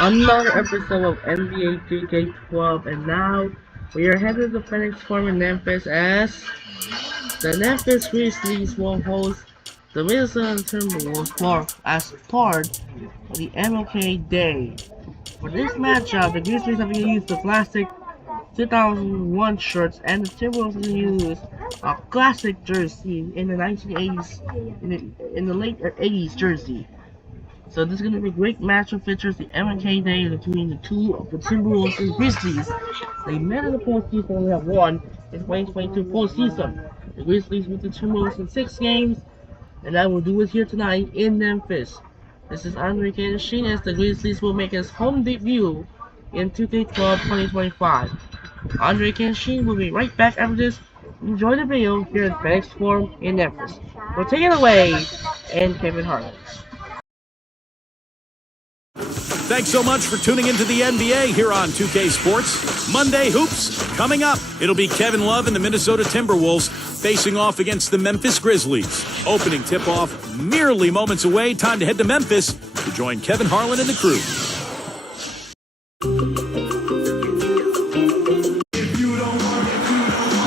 Another episode of NBA 2K12, and now we are headed to Phoenix Form in Memphis as the Memphis Grizzlies will host the Minnesota Timberwolves as part of the MLK Day. For this matchup, the Grizzlies are going to use the classic 2001 shirts, and the Timberwolves are going to use a classic jersey in the 1980s, in the late 80s jersey. So this is going to be a great matchup. Features the MK Day between the two of the Timberwolves and Grizzlies. They met in the postseason and have won in 2022 postseason. The Grizzlies beat the Timberwolves in 6 games, and that will do it here tonight in Memphis. This is Andre Kane as the Grizzlies will make his home debut in 2K12 2025. Andre Kane will be right back after this. Enjoy the video here at FedEx Forum in Memphis. We'll take it away, and Kevin Harlan. Thanks so much for tuning into the NBA here on 2K Sports. Monday Hoops coming up. It'll be Kevin Love and the Minnesota Timberwolves facing off against the Memphis Grizzlies. Opening tip-off merely moments away. Time to head to Memphis to join Kevin Harlan and the crew.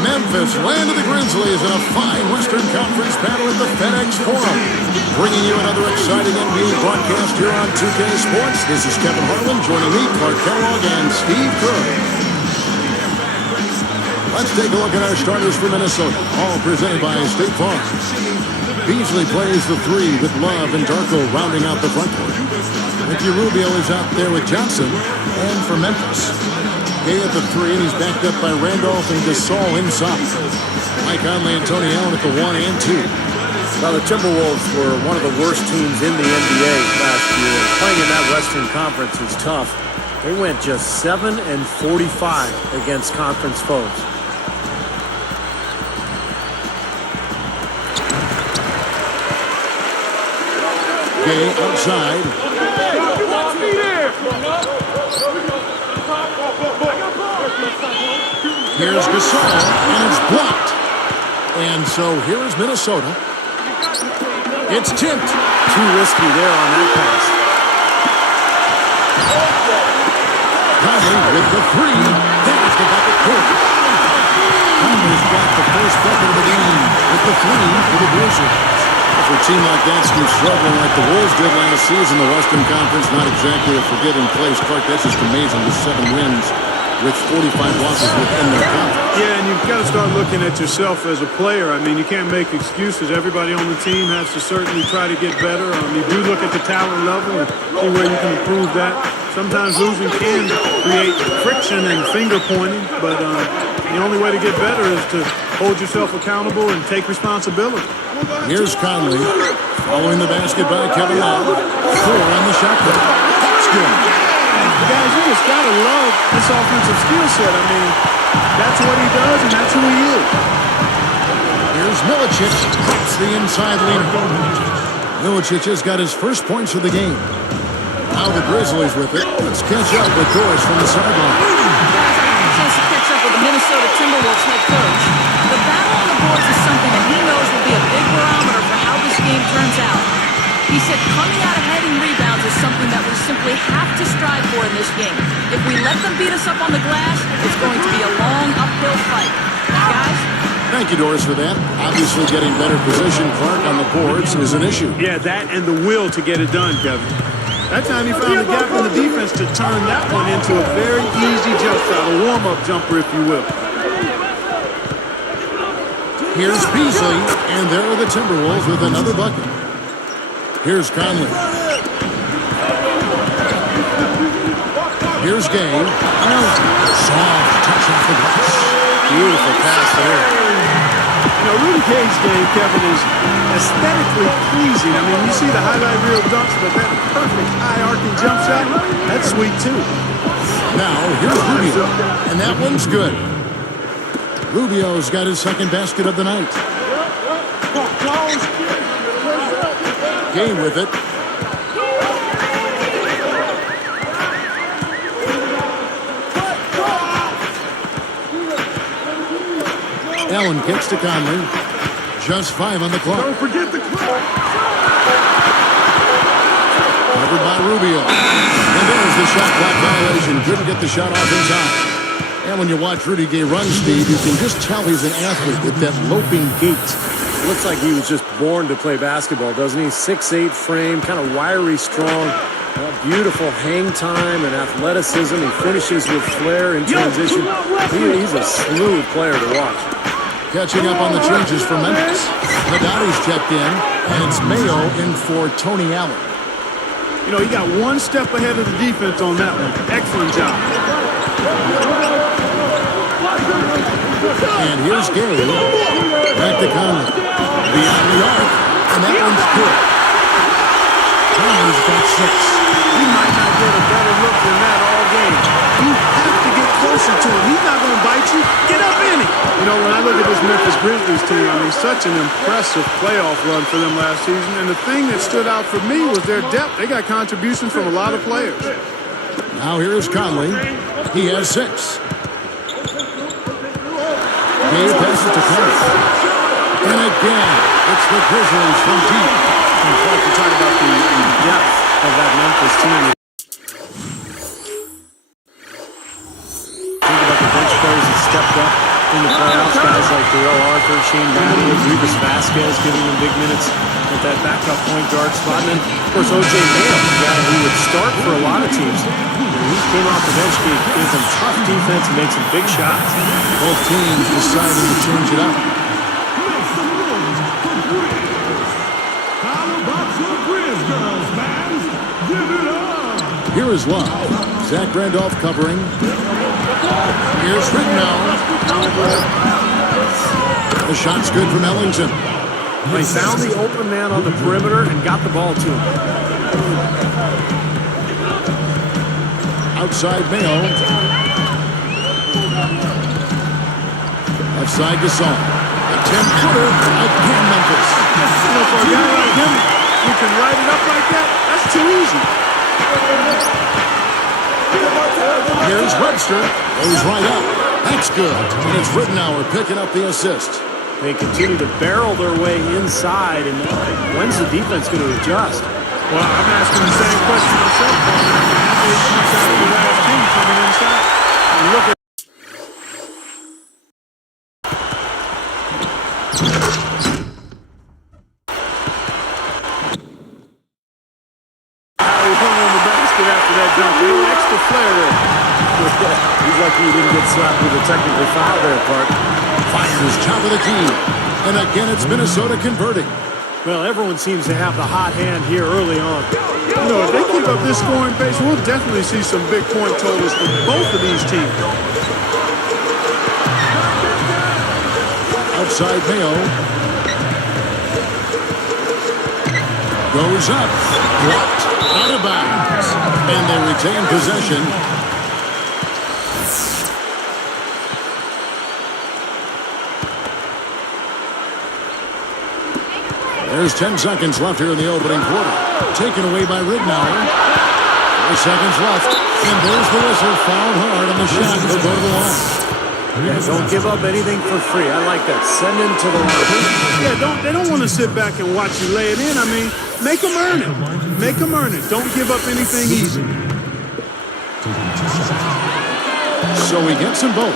Memphis, land of the Grizzlies, in a fine Western Conference battle at the FedEx Forum. Bringing you another exciting NBA broadcast here on 2K Sports. This is Kevin Harlan, joining me, Clark Kellogg, and Steve Kerr. Let's take a look at our starters for Minnesota, all presented by State Farm. Beasley plays the 3 with Love and Darko rounding out the front court. Ricky Rubio is out there with Johnson, and for Memphis, Gay at the 3, and he's backed up by Randolph and Gasol inside. Mike Conley and Tony Allen at the 1 and 2. Now, the Timberwolves were one of the worst teams in the NBA last year. Playing in that Western Conference is tough. They went just 7-45 against conference foes. Gay outside. Here's Gasol, and it's blocked. And so here is Minnesota. It's tipped. Too risky there on that pass. Conley with the 3. There's the bucket court. Conley's got the first bucket of the game with the 3 for the Grizzlies. For a team like that's been struggling like the Wolves did last season, the Western Conference, not exactly a forgetting place. Clark, that's just amazing with 7 wins with 45 losses within their conference. Yeah, and you've got to start looking at yourself as a player. I mean, you can't make excuses. Everybody on the team has to certainly try to get better. You do look at the talent level and see where you can improve that. Sometimes losing can create friction and finger pointing, but the only way to get better is to hold yourself accountable and take responsibility. Here's Conley following the basket by Kevin Love. 4 on the shot clock. That's good. Guys, you just got to love this offensive skill set. I mean, that's what he does, and that's who he is. Here's Milicic. That's the inside leaner. Milicic has got his first points of the game. Now the Grizzlies with it. Let's catch up with Doris from the sideline. Chance to catch up with the Minnesota Timberwolves head coach. The battle on the boards is something that he knows will be a big barometer for how this game turns out. He said coming out ahead in rebounds is something that we simply have to strive for in this game. If we let them beat us up on the glass, it's going to be a long uphill fight. Guys? Thank you, Doris, for that. Obviously, getting better position, Clark, on the boards is an issue. Yeah, that and the will to get it done, Kevin. That time he found a gap in the defense to turn that one into a very easy jump shot, a warm-up jumper, if you will. Here's Beasley, and there are the Timberwolves with another bucket. Here's Conley. Here's Gay. Soft touch off the glass. Beautiful pass there. You know, Rudy Gay's game, Kevin, is aesthetically pleasing. I mean, you see the highlight reel dunks, but that perfect high-arcing jump shot, that's sweet, too. Now, here's Rubio, and that one's good. Rubio's got his second basket of the night. Gay with it. Allen kicks to Conley. Just 5 on the clock. Don't forget the clock. Rubio. And there's the shot clock violation. Couldn't get the shot off in time. And when you watch Rudy Gay run, Steve, you can just tell he's an athlete with that loping gait. Looks like he was just born to play basketball, doesn't he? 6'8" frame, kind of wiry, strong. Beautiful hang time and athleticism. He finishes with flair in transition. He's a smooth player to watch. Catching up on the changes for Memphis. Haddadi's checked in, and it's Mayo in for Tony Allen. You know, he got one step ahead of the defense on that one. Excellent job. And here's Gay. Back to Conley. Beyond the arc, and that one's good. Conley's got 6. He might not get a better look than that all game. You have to get closer to him. He's not going to bite you. Get up in it. You know, when I look at this Memphis Grizzlies team, I mean, such an impressive playoff run for them last season. And the thing that stood out for me was their depth. They got contributions from a lot of players. Now here's Conley. He has 6. Gay passes to Conley. And again, it's the Grizzlies from deep. In fact, you talk about the depth of that Memphis team. Think about the bench players that stepped up in the playoffs. Guys like Darrell Arthur, Shane Battier, Rivas Vasquez giving them big minutes at that backup point guard spot. And then, of course, O.J. Mayo, the guy who would start for a lot of teams. He came off the bench, gave them tough defense and made some big shots. Both teams deciding to change it up. Here is Love. Zach Randolph covering. Here's Rittenhouse. The shot's good from Ellington. They found the open man on the perimeter and got the ball to him. Outside Mayo. Left side Gasol. A 10-footer. Again Memphis. You know, for a guy like him, who can light it up like that, that's too easy. Here's Webster. Goes right up. That's good. And it's Rittenhour picking up the assist. They continue to barrel their way inside, and when's the defense going to adjust? Well, I'm asking the same question myself, Paul. How many points out of the last team coming inside? And look at how he hung on the basket after that dunk. A little extra flair there. He's lucky he didn't get slapped with a technical foul there, Clark. Fires top of the key. And again, it's Minnesota converting. Well, everyone seems to have the hot hand here early on. You know, if they keep up this scoring pace, we'll definitely see some big point totals from both of these teams. Outside Mayo. Goes up. Blocked. Out of bounds. And they retain possession. There's 10 seconds left here in the opening quarter. Taken away by Rittenhour. 4 seconds left. And there's the whistle. Fouled hard, and the shot will go to the line. Yeah, don't give up anything for free. I like that. Send him to the line. Yeah, they don't want to sit back and watch you lay it in. I mean, make them earn it. Make them earn it. Don't give up anything easy. So he gets them both.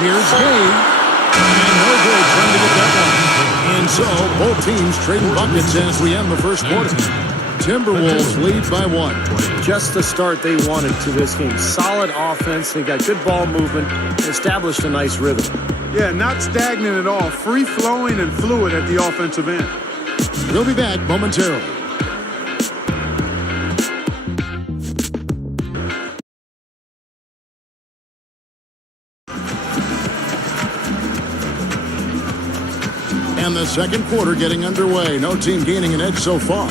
Here's Gay. And no good trying to get that one. And so both teams trading buckets as we end the first quarter. Timberwolves lead by 1. Just the start they wanted to this game. Solid offense. They got good ball movement. Established a nice rhythm. Yeah, not stagnant at all. Free-flowing and fluid at the offensive end. We'll be back momentarily. And the second quarter getting underway. No team gaining an edge so far.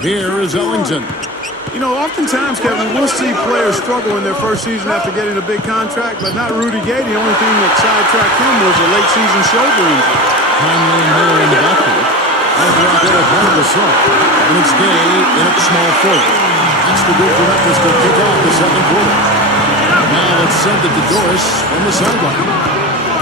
Here is Ellington. You know, oftentimes, Kevin, we'll see players struggle in their first season after getting a big contract, but not Rudy Gay. The only thing that sidetracked him was a late-season shoulder injury. Conley and Miller in the backcourt. Over out there, part of the slump. And it's Gay in at small forward. That's the good for Memphis to kick off the second quarter. Now let's send it to Doris from the sideline.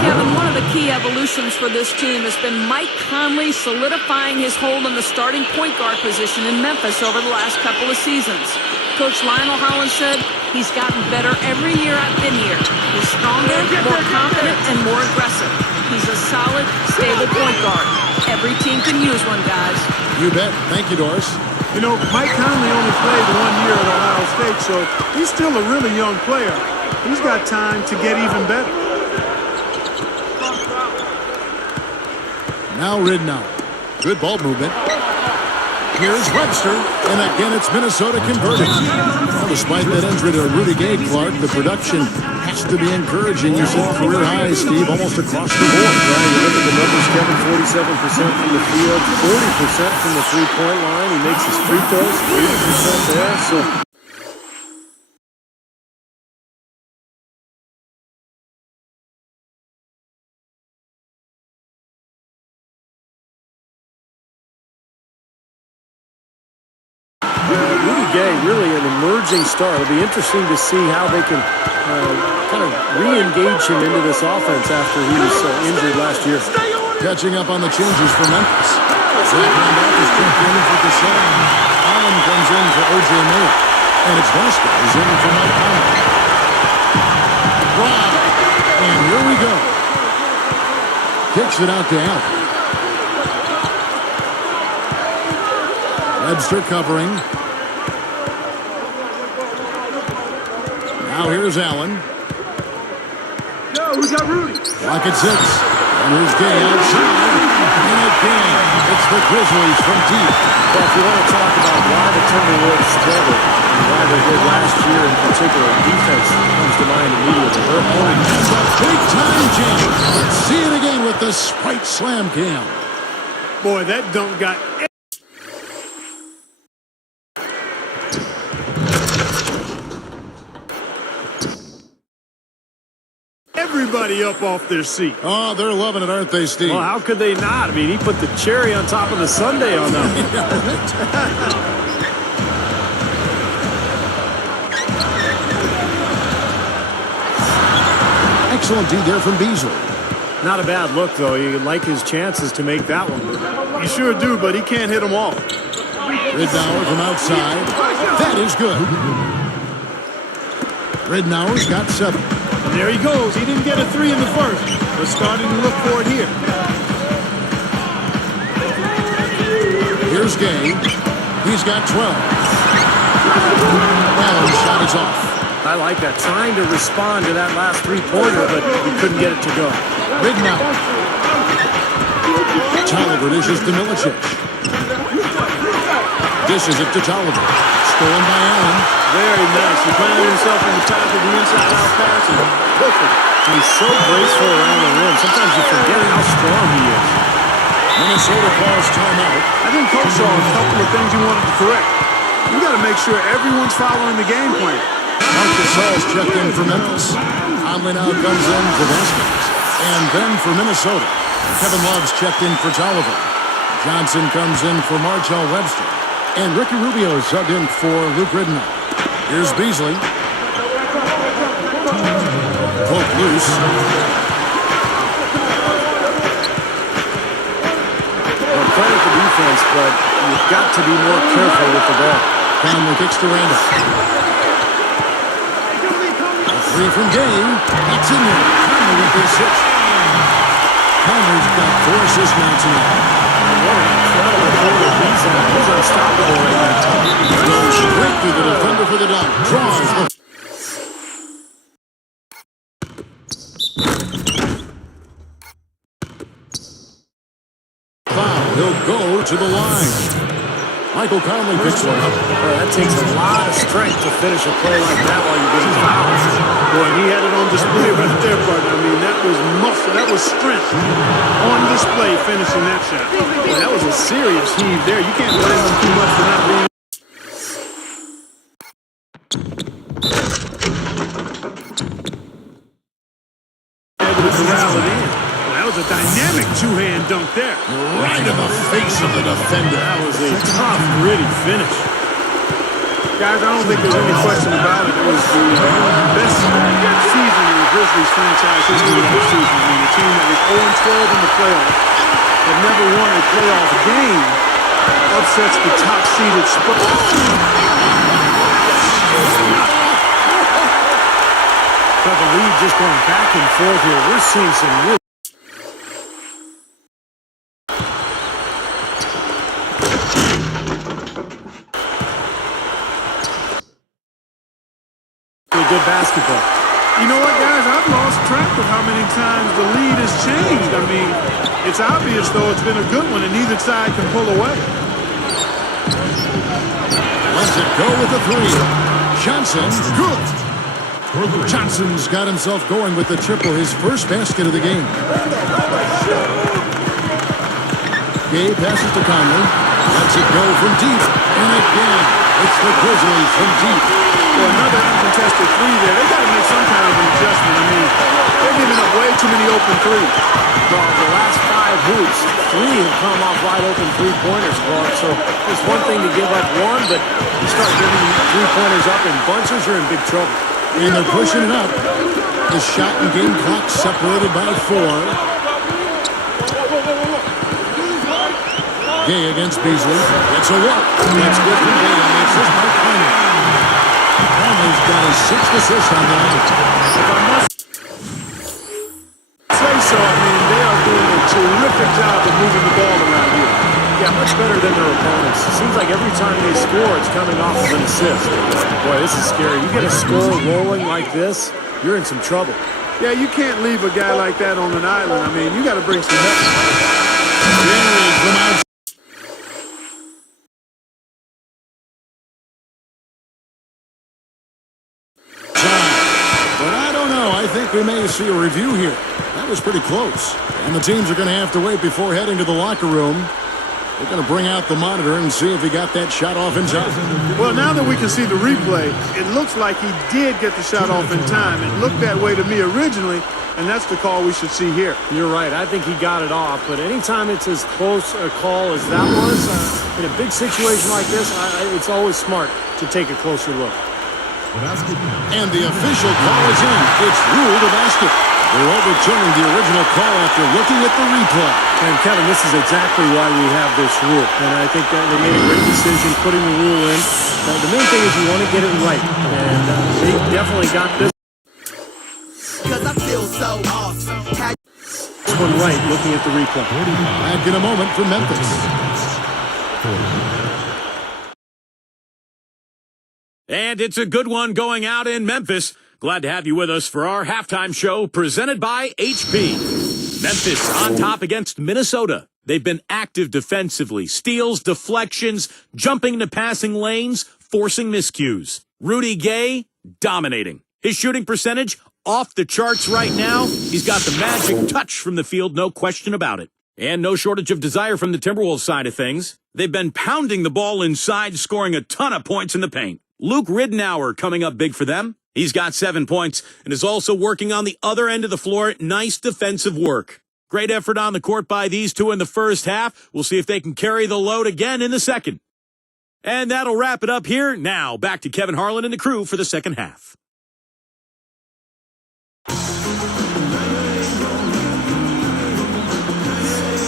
Kevin, one of the key evolutions for this team has been Mike Conley solidifying his hold in the starting point guard position in Memphis over the last couple of seasons. Coach Lionel Hollins said he's gotten better every year I've been here. He's stronger, more confident, and more aggressive. He's a solid, stable point guard. Every team can use one, guys. You bet. Thank you, Doris. You know, Mike Conley only played 1 year at Ohio State, so he's still a really young player. He's got time to get even better. Now Ridnow. Good ball movement. Here's Webster, and again it's Minnesota converting. Well, despite that injury to Rudy Gay, Clark, the production has to be encouraging. You said career high, Steve, almost across the board. Yeah, you look at the numbers, Kevin, 47% from the field, 40% from the three-point line. He makes his free throws, 80% there, so... Rudy Gay, really an emerging star. It'll be interesting to see how they can kind of re-engage him into this offense after he was injured last year. Catching up on the changes for Memphis. Zach Randolph is checked in for Cassell. Allen comes in for O.J. Mayer. And it's Vasquez in for Mike Conley. Wow. And here we go. Kicks it out to Allen. Webster covering. Now here's Allen. Yo, we got Rudy. Clock at 6. And here's Gay outside. And again, it's the Grizzlies from deep. Well, if you want to talk about why the Timberwolves struggled and why they did last year in particular, defense comes to mind immediately. Their opponent That's a big-time jam. Let's see it again with the Sprite Slam Cam. Boy, that dunk got... everybody up off their seat. Oh, they're loving it, aren't they, Steve? Well, how could they not? I mean, he put the cherry on top of the sundae on them. Excellent D there from Beasley. Not a bad look, though. You like his chances to make that one. You sure do, but he can't hit them all. Ridnour from outside. That is good. Ridnour's got 7. And there he goes. He didn't get a 3 in the first, but starting to look for it here. Here's Gay. He's got 12. Allen's shot is off. I like that. Trying to respond to that last three-pointer, but he couldn't get it to go. Ridnour. Tolliver dishes to Milicic. Dishes it to Tolliver. Stolen by Allen. Very nice. He planted himself in the path of the inside-out pass and took it. He's so graceful around the rim. Sometimes you forget how strong he is. Minnesota calls timeout. I think Coach saw a couple of things he wanted to correct. You got to make sure everyone's following the game plan. Marcus Hall's checked in for Memphis. Conley now comes in for Vasquez. And then for Minnesota, Kevin Love's checked in for Tolliver. Johnson comes in for Marshall Webster. And Ricky Rubio is subbed in for Luke Ridnour. Here's Beasley. Poke loose. Well, credit the defense, but you've got to be more careful with the ball. Conley kicks to Randall. A 3 from Gay. It's in there. Conley with his 6th. Conley's got 4 assists now tonight. What an incredible quarter he's on. He's unstoppable right now. Goes straight through the defender for the dunk. Draws the foul. He'll go to the line. Michael Conley picks one up. Boy, that takes a lot of strength to finish a play like that while you're getting fouled. Boy, he had it on display right there, partner. I mean, that was muscle. That was strength on display finishing that shot. Boy, that was a serious heave there. You can't blame him too much for not being... able to corral it in. Well, that was a dynamic two-hand dunk there. Right in the face of the defender. That was a tough, gritty finish. Guys, I don't think there's any question about it. It was the best season in the Grizzlies franchise history this season. I mean, a team that was 0-12 in the playoffs, but never won a playoff game, upsets the top-seeded Spurs. But the lead just going back and forth here. We're seeing some really good basketball. You know what, guys? I've lost track of how many times the lead has changed. I mean, it's obvious, though, it's been a good one, and neither side can pull away. Lets it go with the three. Johnson, good. Johnson's got himself going with the triple, his first basket of the game. Gay passes to Conley. Lets it go from deep. And again, it's the Grizzlies from deep. Well, another uncontested three there. They got to make some kind of an adjustment. I mean, they're giving up way too many open threes. Well, the last 5 hoops, 3 have come off wide open three-pointers, Clark. So it's one thing to give up one, but you start giving three-pointers up in bunches, you're in big trouble. And they're pushing it up. The shot and game clock separated by 4. Gay against Beasley. It's a walk. That's good for Gay. And it's his by Conley. Conley's got his 6th assist on the night. If I must say so, I mean, they are doing a terrific job of moving the ball around here. Yeah, much better than their opponents. It seems like every time they score, it's coming off of an assist. Boy, this is scary. You get a score rolling like this, you're in some trouble. Yeah, you can't leave a guy like that on an island. I mean, you got to bring some help. Gay from outside. But I don't know. I think we may see a review here. That was pretty close. And the teams are going to have to wait before heading to the locker room. They're going to bring out the monitor and see if he got that shot off in time. Well, now that we can see the replay, it looks like he did get the shot off in time. It looked that way to me originally, and that's the call we should see here. You're right. I think he got it off. But anytime it's as close a call as that was, in a big situation like this, it's always smart to take a closer look. And the official call is in. It's ruled a basket. They're overturning the original call after looking at the replay. And Kevin, this is exactly why we have this rule. And I think that they made a great decision putting the rule in. The main thing is you want to get it right. And they definitely got this one right looking at the replay. Back in a moment for Memphis. And it's a good one going out in Memphis. Glad to have you with us for our halftime show presented by HP. Memphis on top against Minnesota. They've been active defensively. Steals, deflections, jumping into passing lanes, forcing miscues. Rudy Gay, dominating. His shooting percentage, off the charts right now. He's got the magic touch from the field, no question about it. And no shortage of desire from the Timberwolves side of things. They've been pounding the ball inside, scoring a ton of points in the paint. Luke Ridnour coming up big for them. He's got 7 points and is also working on the other end of the floor. Nice defensive work. Great effort on the court by these two in the first half. We'll see if they can carry the load again in the second. And that'll wrap it up here. Now, back to Kevin Harlan and the crew for the second half.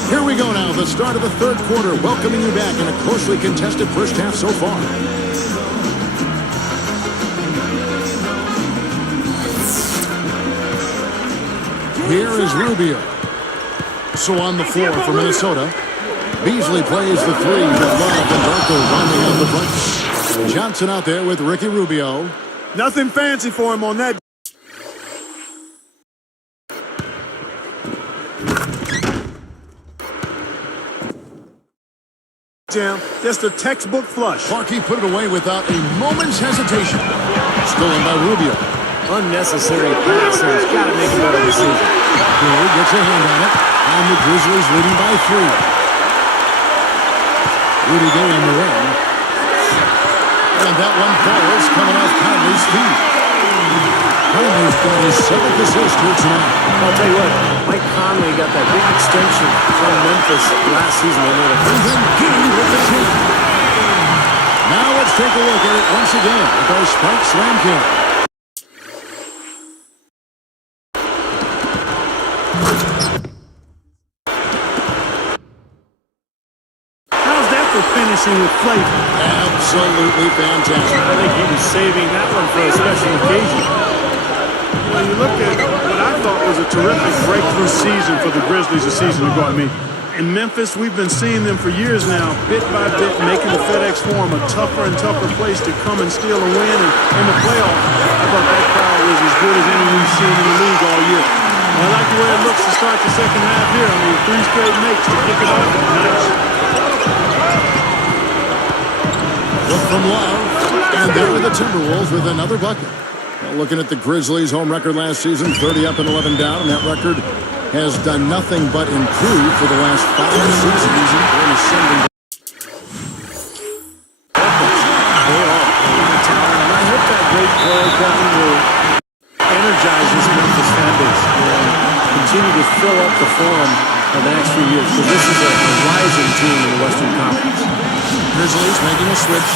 Here we go now, the start of the third quarter, welcoming you back in a closely contested first half so far. Here is Rubio. So on the floor for Minnesota. Beasley plays the three, but Love and Darko rounding out the front. Johnson out there with Ricky Rubio. Nothing fancy for him on that. Jam, just a textbook flush. Clarkey put it away without a moment's hesitation. Stolen by Rubio. Unnecessary pass, and he's got to make a better decision. Gay gets a hand on it, and the Grizzlies leading by 3. Rudy Gay in the ring. And that one falls coming off Conley's feet. Conley's got his 7th assist here tonight. I'll tell you what, Mike Conley got that big extension from Memphis last season. And then Gay with the 2. Now a Let's take a look at it once again with our Spark Slam Cam. How's that for finishing with flavor? Absolutely fantastic. I think he was saving that one for a special occasion. Well, you look at what I thought was a terrific breakthrough season for the Grizzlies a season ago. I mean, in Memphis, we've been seeing them for years now, bit by bit, making the FedEx Forum a tougher and tougher place to come and steal a win. And in the playoffs, I thought that crowd was as good as any we've seen in the league all year. Well, I like the way it looks to start the second half here. I mean, 3 straight makes to kick it off. Nice. Look from Love, and there are the Timberwolves with another bucket. Now looking at the Grizzlies' home record last season, 30 up and 11 down, and that record has done nothing but improve for the last 5 seasons. In ascending. And I hope that great play, Kevin, will energize this Memphis fan base and continue to fill up the Forum for the next few years, because this is a rising team in the Western Conference. Grizzlies making a switch.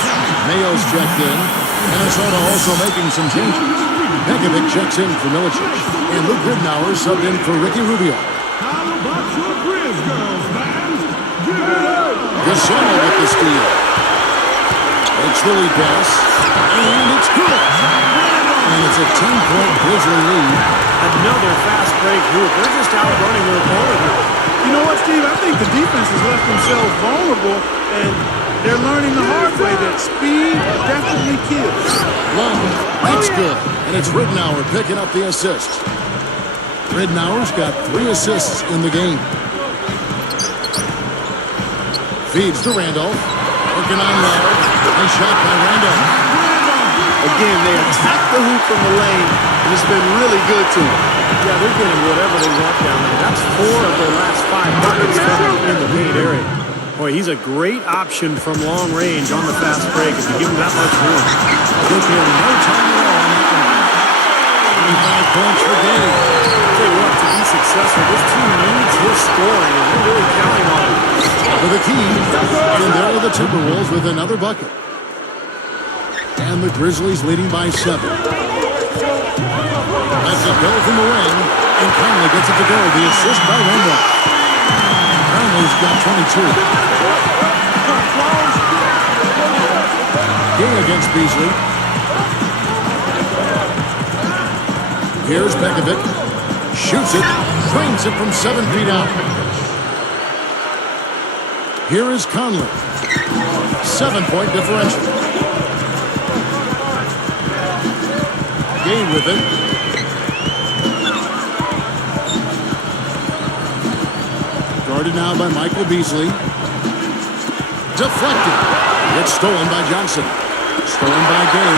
Mayo's checked in. Minnesota also making some changes. Pekovic checks in for Milicic. And Luke Ridnour subbed in for Ricky Rubio. Gasol with the steal. Takes the lead pass. And it's good. And it's a 10-point Grizzly lead. Another fast break move. They're just outrunning their opponent here. You know what, Steve? I think the defense has left themselves vulnerable, and they're learning the hard way that speed definitely kills. Long, that's good. And it's Ridnour picking up the assist. Ridnour's got 3 assists in the game. Feeds to Randolph. Working on Love. Nice shot by Randolph. Again, they attack the hoop from the lane, and it's been really good to them. Yeah, they're getting whatever they want down there. That's 4 of their last 5 buckets coming in the paint area. Boy, he's a great option from long range on the fast break if you give him that much room. Took him no time at all on that one. 25 points for Gabe. I'll tell you what, to be successful, this team needs his scoring, and they're really counting on it. For the key, and there are the Timberwolves with another bucket. And the Grizzlies leading by 7. That's a go from the wing, and Conley gets it to go. The assist by Randolph. Conley's got 22. Gay against Beasley. Here's Pekovic. Shoots it. Frames it from 7 feet out. Here is Conley. 7-point differential. Gay with it. Guarded now by Michael Beasley. Deflected. It's stolen by Johnson. Stolen by Gay.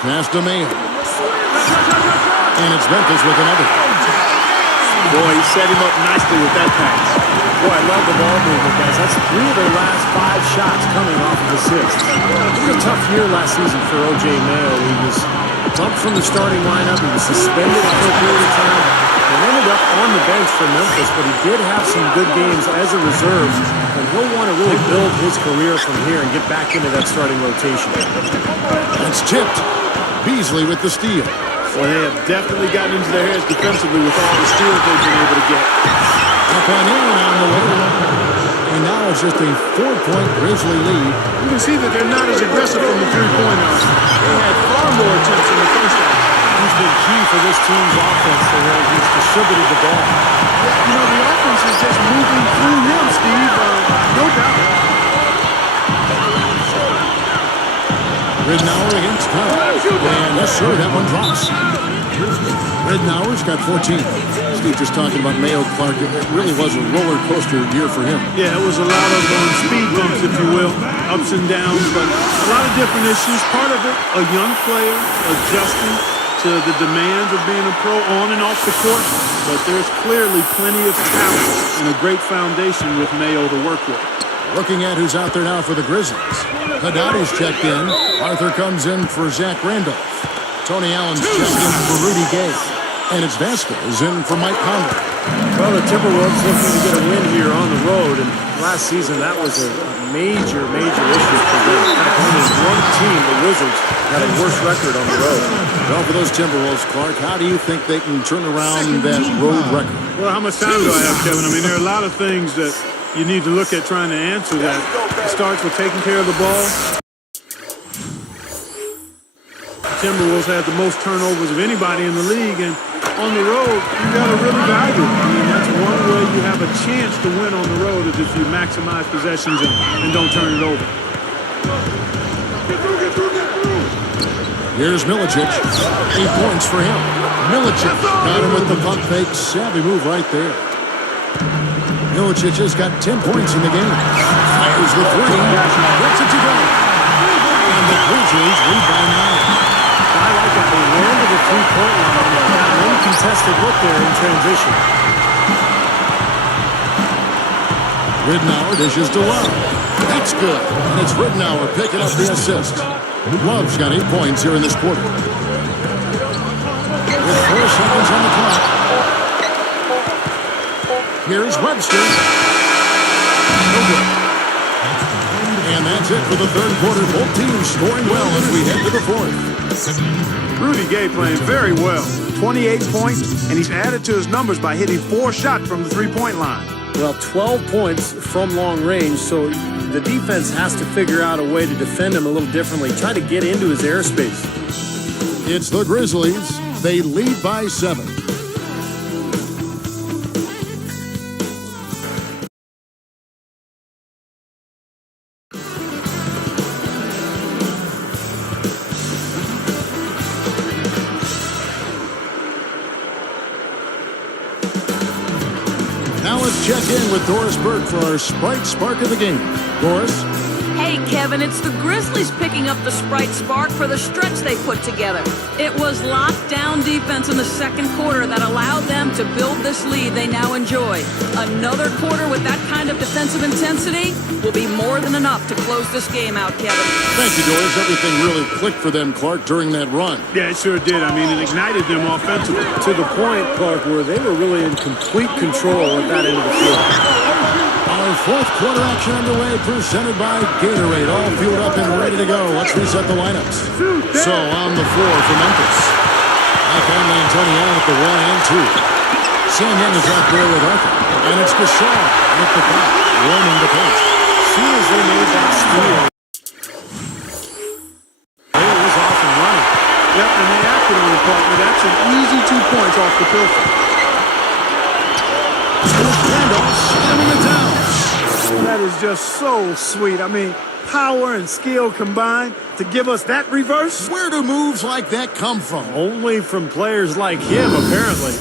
Pass to Mayo. And it's Memphis with another. Boy, he set him up nicely with that pass. Boy, I love the ball movement, guys. That's 3 of their last 5 shots coming off of assists. It was a tough year last season for O.J. Mayo. He was bumped from the starting lineup. He was suspended for a period of time and ended up on the bench for Memphis, but he did have some good games as a reserve, and he'll want to really build his career from here and get back into that starting rotation. It's tipped. Beasley with the steal. Well, they have definitely gotten into their heads defensively with all the steals they've been able to get. Up and in on the way. And now it's just a 4-point Grizzly lead. You can see that they're not as aggressive from the three-point line. They had far more attempts in the first half. He's been key for this team's offense the way he's distributed the ball. Yeah, you know, the offense is just moving through him, Steve. No doubt. Ridnour against Conley. And yes, sir, that one drops. Ridnour's got 14. Steve just talking about Mayo Clark. It really was a roller coaster year for him. Yeah, it was a lot of speed bumps, if you will, ups and downs, but a lot of different issues. Part of it, a young player adjusting to the demands of being a pro on and off the court, but there's clearly plenty of talent and a great foundation with Mayo to work with. Looking at who's out there now for the Grizzlies. Haddadi's checked in. Arthur comes in for Zach Randolph. Tony Allen's checked in for Rudy Gay. And it's Vasquez in for Mike Conley. Well, the Timberwolves looking to get a win here on the road, and last season that was a major issue for them. In fact, only one team, the Wizards, had a worse record on the road. Well, for those Timberwolves, Clark, how do you think they can turn around that road record? Well, how much time do I have, Kevin? I mean, there are a lot of things that you need to look at trying to answer that. It starts with taking care of the ball. Timberwolves had the most turnovers of anybody in the league, and on the road, you got to really value it. I mean, that's one way you have a chance to win on the road is if you maximize possessions and don't turn it over. Here's Milicic. 8 points for him. Milicic got him with the pump fake. Savvy move right there. Milicic has got 10 points in the game. Fires the three. Gets it to go. And the Grizzlies lead by 9. I like it. They ran to the three-point line and got an uncontested look there in transition. Ridnour dishes to Love. That's good. And it's Ridnour picking up the assist. Love's got 8 points here in this quarter. With 4 seconds on the clock. Here's Webster. No good. And that's it for the third quarter. Both teams scoring well as we head to the fourth. Rudy Gay playing very well. 28 points, and he's added to his numbers by hitting 4 shots from the three-point line. Well, 12 points from long range, so the defense has to figure out a way to defend him a little differently, try to get into his airspace. It's the Grizzlies. They lead by 7. Now let's check in with Doris Burke for our Sprite Spark of the game. Doris? Hey, Kevin, it's the Grizzlies picking up the Sprite Spark for the stretch they put together. It was lockdown defense in the second quarter that allowed them to build this lead they now enjoy. Another quarter with that kind of defensive intensity will be more than enough to close this game out, Kevin. Thank you, Doris. Everything really clicked for them, Clark, during that run. Yeah, it sure did. I mean, it ignited them offensively. To the point, Clark, where they were really in complete control at that end of the field. Our fourth quarter action underway, presented by Gatorade. All fueled up and ready to go. Let's reset the lineups. So on the floor for Memphis. Conley and Tony Allen at the 1 and 2. Sam Young is out there with Arthur. And it's Gashaw with the 5, warming the paint. As soon as they made that steal, it was off and running. Yep, and they acted on it, partner. That's an easy 2 points off the pilfer. Randolph slamming it down. That is just so sweet. I mean, power and skill combined to give us that reverse. Where do moves like that come from? Only from players like him, apparently.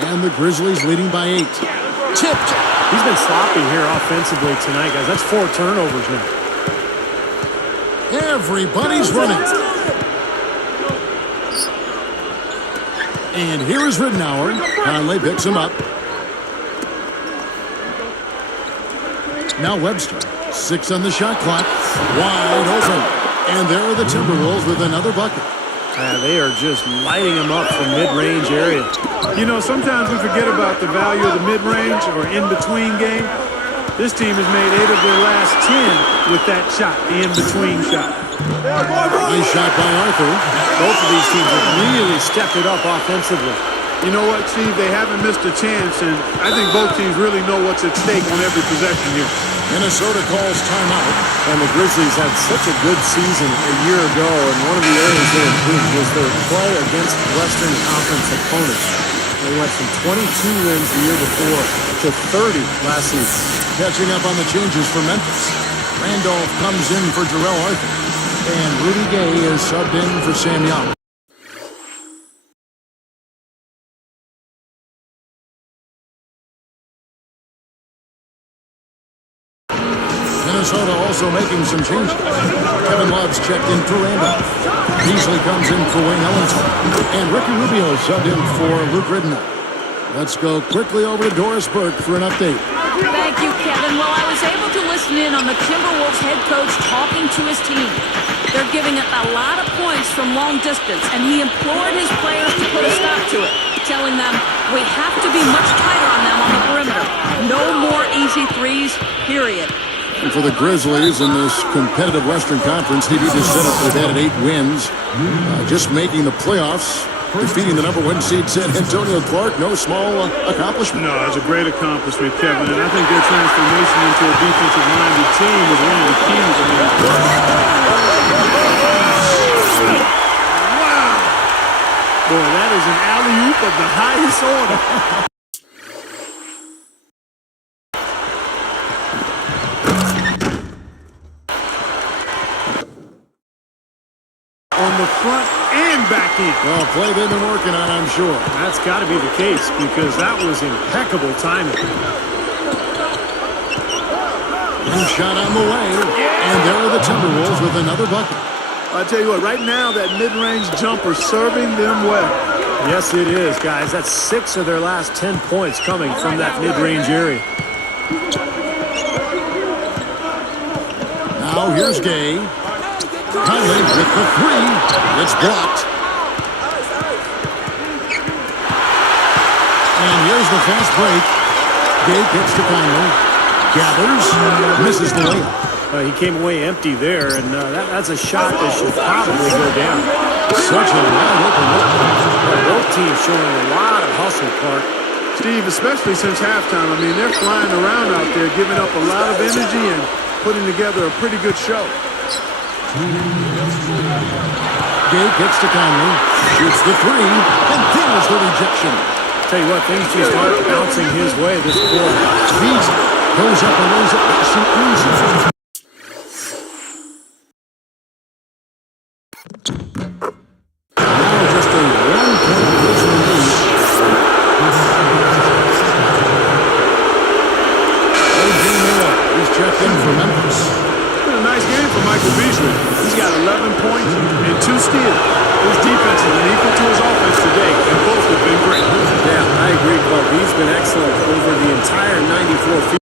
And the Grizzlies leading by 8. Tipped. He's been sloppy here offensively tonight, guys. That's 4 turnovers now. Everybody's running. And here is Ridnour. Conley picks him up. Now Webster. 6 on the shot clock. Wide open. And there are the Timberwolves with another bucket. They are just lighting him up from mid-range area. You know, sometimes we forget about the value of the mid-range or in-between game. This team has made 8 of their last 10 with that shot, the in-between shot. Nice shot by Arthur. Both of these teams have really stepped it up offensively. You know what, Steve? They haven't missed a chance, and I think both teams really know what's at stake on every possession here. Minnesota calls timeout. And the Grizzlies had such a good season a year ago, and one of the areas they improved was their play against Western Conference opponents. They went from 22 wins the year before to 30 last season. Catching up on the changes for Memphis. Randolph comes in for Jarrell Arthur. And Rudy Gay is subbed in for Sam Young. Minnesota also making some changes. Kevin Love's checked in for Randolph. Beasley comes in for Wayne Ellington. And Ricky Rubio subbed in for Luke Ridnour. Let's go quickly over to Doris Burke for an update. Thank you, Kevin. Well, I was able to listen in on the Timberwolves head coach talking to his team. They're giving up a lot of points from long distance, and he implored his players to put a stop to it, telling them, we have to be much tighter on them on the perimeter. No more easy threes, period. And for the Grizzlies in this competitive Western Conference, he beat his setup. They've had 8 wins. Just making the playoffs, defeating the #1 seed San Antonio Clark. No small accomplishment. No, it's a great accomplishment, Kevin. And I think their transformation into a defensive-minded team was one of the keys. Wow! Boy, that is an alley-oop of the highest order. On the front and back end. Well, play they've been working on, I'm sure. That's got to be the case because that was impeccable timing. One shot on the way, and there are the Timberwolves with another bucket. I tell you what, right now that mid-range jumper serving them well. Yes, it is, guys. That's 6 of their last 10 points coming from that mid-range area. Now here's Gay. Conley with the 3. It's blocked. And here's the fast break. Gay kicks to Conley. Gathers. Misses the layup. He came away empty there, and that's a shot that should probably go down. Such a wide open look. Both teams showing a lot of hustle, Clark. Steve, especially since halftime, I mean, they're flying around out there, giving up a lot of energy and putting together a pretty good show. Gay kicks to Conley. Shoots the 3, and there's the rejection. Tell you what, things just aren't bouncing his way this quarter. Beats it. Goes up and lays it nice and easy. Now just a 1-point Grizzly lead. O.J. Mayo, he's checked in for Memphis. It's been a nice game for Michael Beasley. He's got 11 points and 2 steals. His defense has been equal to his offense today, and both have been great. Yeah, I agree, Clark. He's been excellent over the entire 94 feet.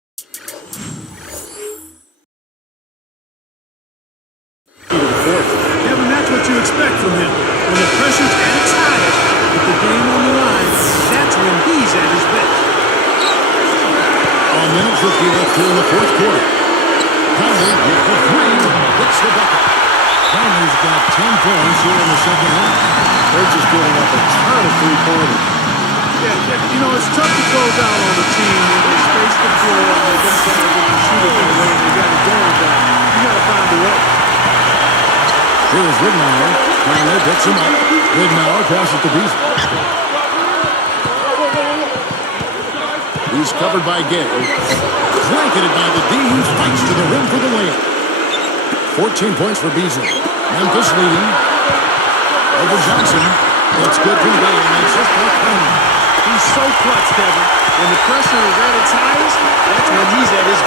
Kevin, that's what you expect from him. When the pressure's at its highest, with the game on the line, that's when he's at his best. A minute 50 left here in the fourth quarter. Conley with the 3. Hits the bucket. Conley's got 10 points here in the second half. They're just giving up a ton of three-pointers. Yeah, you know, it's tough to close out on a team when they space the floor and they don't think they can shoot it that way and they got it going, but you got to find a way. Here's Ridnour. Conley picks him up. Ridnour passes to Beasley. He's covered by Gay. Blanketed by the D, who fights to the rim for the layup. 14 points for Beasley. Memphis leading. Over Johnson. That's good from Gay, and that's just for Conley. He's so clutch, Kevin. When the pressure is at its highest, that's when he's at his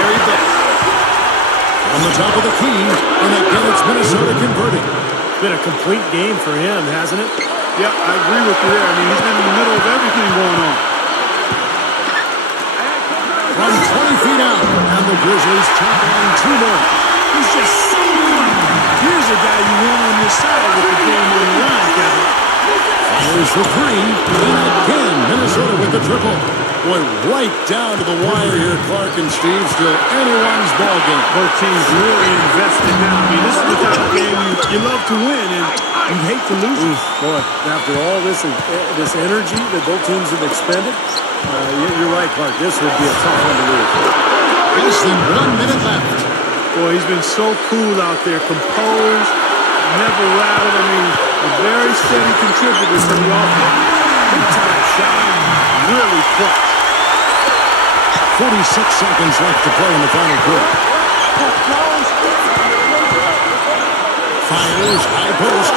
very best. On the top of the key, and again it's Minnesota converting. It's been a complete game for him, hasn't it? Yeah, I agree with you there. I mean, he's been in the middle of everything going on. From 20 feet out, and the Grizzlies tack on 2 more. He's just so good. Here's a guy you want on your side with the game on the line, Kevin. Fires for 3, and again Minnesota with the triple. Boy, right down to the wire here, Clark and Steve. Still anyone's ball game. Both teams really invested now. I mean, this is the type of game you love to win, and you hate to lose it. Boy, after all this energy that both teams have expended, you're right, Clark. This would be a tough one to lose. Less than 1 minute left. Boy, he's been so cool out there, composed, never rattled. I mean, a very steady contributor to the offense. Big time shot, really clutch. 46 seconds left to play in the final quarter. Fires, high post.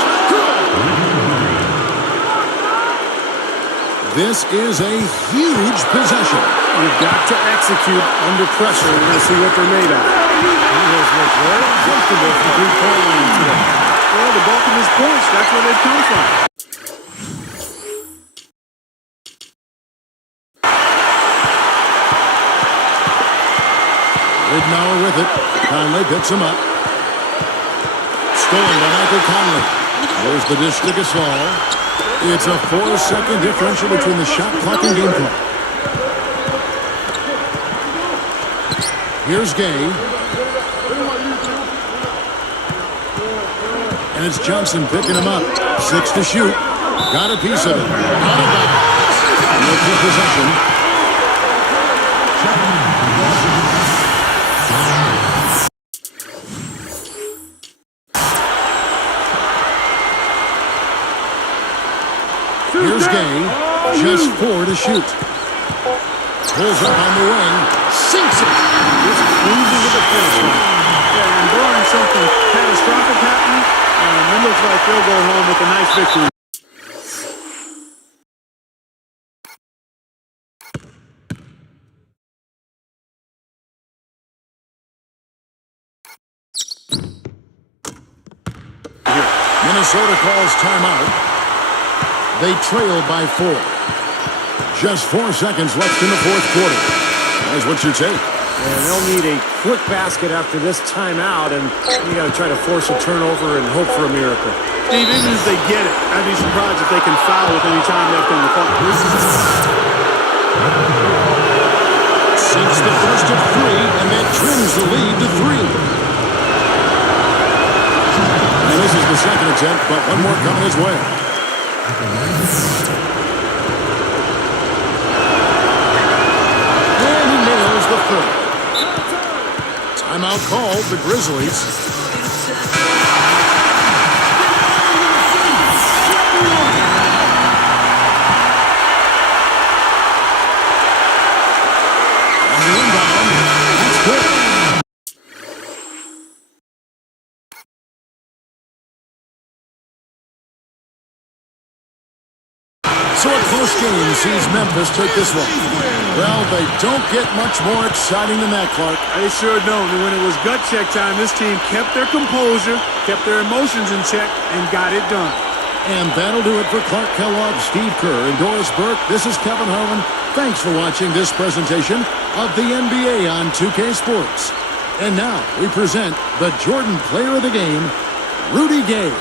This is a huge possession. You've got to execute under pressure. We're going to see what they're made of. He has looked very comfortable from three-point line today. Well, the bulk of his points, that's where they've come from. Ridnour with it. Conley picks him up. Stolen by Michael Conley. There's the dish to Gasol. It's a 4-second differential between the shot clock and game clock. Here's Gay. And it's Johnson picking him up. 6 to shoot. Got a piece of it. Out of bounds. With the possession. Here's Gay. Just 4 to shoot. Pulls up on the wing. Sinks it. Just cruising to the finish line. Yeah, and barring something catastrophic happening, it looks like they'll go home with a nice victory. Minnesota calls timeout. They trail by 4. Just 4 seconds left in the fourth quarter. That's what you take. And they'll need a quick basket after this timeout, and you got to try to force a turnover and hope for a miracle. Steve, even as they get it, I'd be surprised if they can foul with any time left on the clock. Sinks the first of 3, and that trims the lead to 3. And this is the second attempt, but one more coming his way. And he nails the third. Timeout called, the Grizzlies. And the inbound, that's good. So a close game sees Memphis take this one. Well, they don't get much more exciting than that, Clark. They sure don't. And when it was gut check time, this team kept their composure, kept their emotions in check, and got it done. And that'll do it for Clark Kellogg, Steve Kerr, and Doris Burke. This is Kevin Harlan. Thanks for watching this presentation of the NBA on 2K Sports. And now we present the Jordan Player of the Game, Rudy Gay.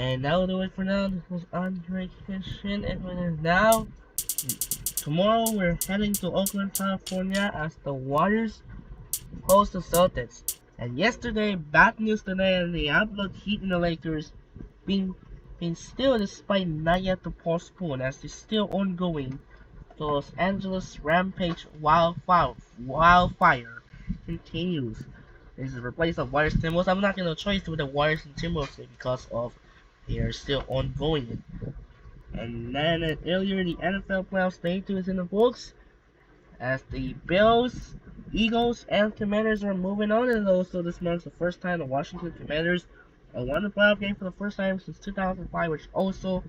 And that will do it for now. This was Andre Christian, and now tomorrow we're heading to Oakland, California as the Warriors host the Celtics. And yesterday, bad news today, and the absolute heat in the Lakers being still despite not yet to postpone as it's still ongoing. The Los Angeles Rampage wildfire continues. This is a replace of Warriors Timberwolves. I'm not gonna choose with the Warriors and Timberwolves because of they are still ongoing. And then earlier the NFL playoffs day 2 is in the books as the Bills, Eagles, and Commanders are moving on, and also this marks the first time the Washington Commanders won the playoff game for the first time since 2005, which also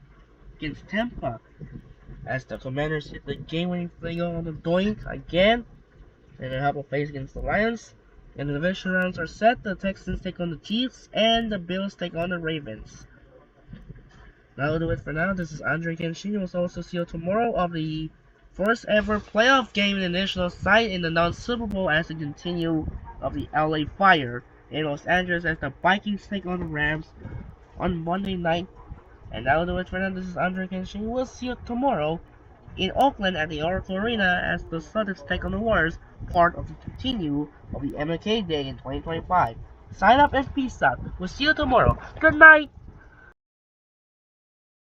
against Tampa, as the Commanders hit the game-winning field goal on the doink again, and they have a face against the Lions. And the division rounds are set. The Texans take on the Chiefs, and the Bills take on the Ravens. That'll do it for now. This is Andre Kenshin. We'll also see you tomorrow of the first ever playoff game in the national site in the non-Super Bowl as they continue of the LA Fire in Los Angeles as the Vikings take on the Rams on Monday night. And that'll do it for now. This is Andre Kenshin. We'll see you tomorrow in Oakland at the Oracle Arena as the Celtics take on the Warriors, part of the continue of the MLK Day in 2025. Sign up and peace out. We'll see you tomorrow. Good night.